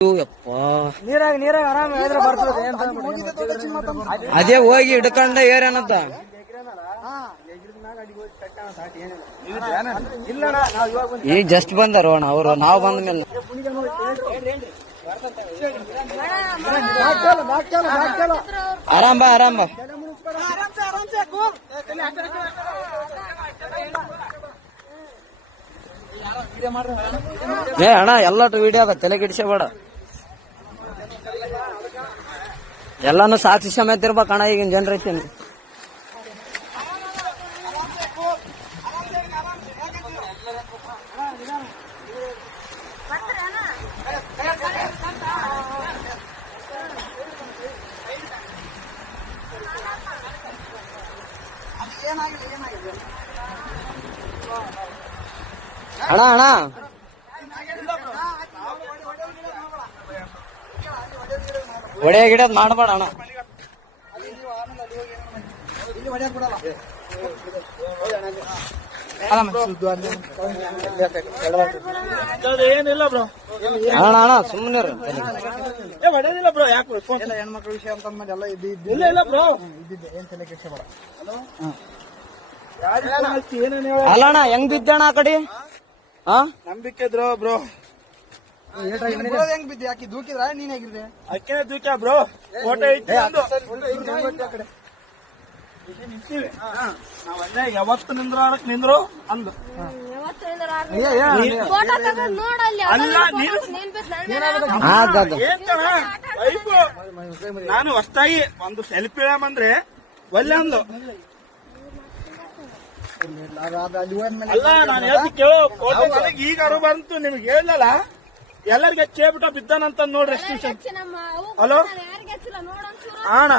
ನೀರಾಗ ಆರಾಮ ಬರ್ತದೆ ಅದೇ ಹೋಗಿ ಹಿಡ್ಕೊಂಡ ಏರೇನಂತ ಈಗ ಜಸ್ಟ್ ಬಂದಾರ ಅವರು ನಾವು ಬಂದ ಮೇಲೆ ಆರಾಮ್ ಬಾ ಏ ಅಣ್ಣ ಎಲ್ಲಟು ವಿಡಿಯೋ ಆಗ ತಲೆ ಕೆಡಿಸಬೇಡ ಎಲ್ಲಾನು ಸಾಕ್ಷಿ ಸಮೇತ ಇರ್ಬೇಕಣ್ಣ ಈಗಿನ ಜನರೇಷನ್. ಅಣ್ಣ ಒಡೆ ಗಿಡದ್ ಮಾಡಬೇಡ ಅಣ್ಣ. ಏನಿಲ್ಲ ಬ್ರೋ ಅಣ್ಣ ಸುಮ್ಮನೆ ಹೊಡೆದಿಲ್ಲ ಬ್ರೋ. ಯಾಕೆ ಹೆಣ್ಮಕ್ಳ ವಿಷಯ ಅಂತ ಎಲ್ಲ ಇಲ್ಲ ಬ್ರೋ. ಏನ್ ತಲೆ ಕೆಡಿಸಬೇಡ. ಅಲ್ಲಣ್ಣ ಹೆಂಗ್ ಬಿದ್ದಣ್ಣ ಆ ಕಡೆ ನಂಬಿಕೆ ಇದ್ರು ಬ್ರೋ. ಹೆಂಗ್ ಬಿದ್ದಿ? ಆಕಿ ದೂಕಿದ್ರ ನೀನ್ ಹೇಗಿದ್ರೆ? ಅಕ್ಕೇನೆ ದೂಕ್ಯ ಬ್ರೋ. ಫೋಟೋ ಐತಿ ನಾವಲ್ಲೇ ಯಾವತ್ತು ನಿಂದ್ರು ಅಂದು ನಾನು ಹೊಸ್ತಾಗಿ ಒಂದು ಸೆಲ್ಫಿ ಅಂದ್ರೆ ಒಲ್ಲೆ ಅಂದು. ಅಲ್ಲ ನಾನು ಹೇಳ್ತಿ ಕೇಳೋ ಫೋಟೋ ನನಗೆ ಈಗ ಅರು ಬಂತು ನಿಮ್ಗೆ ಹೇಳಲ್ಲ. ಎಲ್ಲರಿಗೆ ಚೇಬಿಟ ಬಿದ್ದಾನಂತ ನೋಡ್ರಿ. ಹಲೋ ಅಣ್ಣ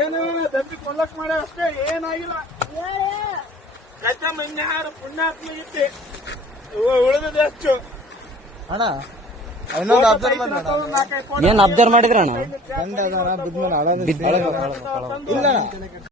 ಏನು ದಂಬಿ ಕೊಲ್ಲಕ್ ಮಾಡ ಅಷ್ಟೇ, ಏನಾಗಿಲ್ಲ. ಗದ್ದಮ್ಮ ಇನ್ಯಾರು ಪುಣ್ಯಾತ್ಮ ಇತ್ತು ಉಳಿದಿದೆ ಅಷ್ಟು ಅಣ್ಣ. ಏನ್ ಅಬ್ಸರ್ವ್ ಮಾಡಿದ್ರ ಅಣ್ಣ? ಇಲ್ಲ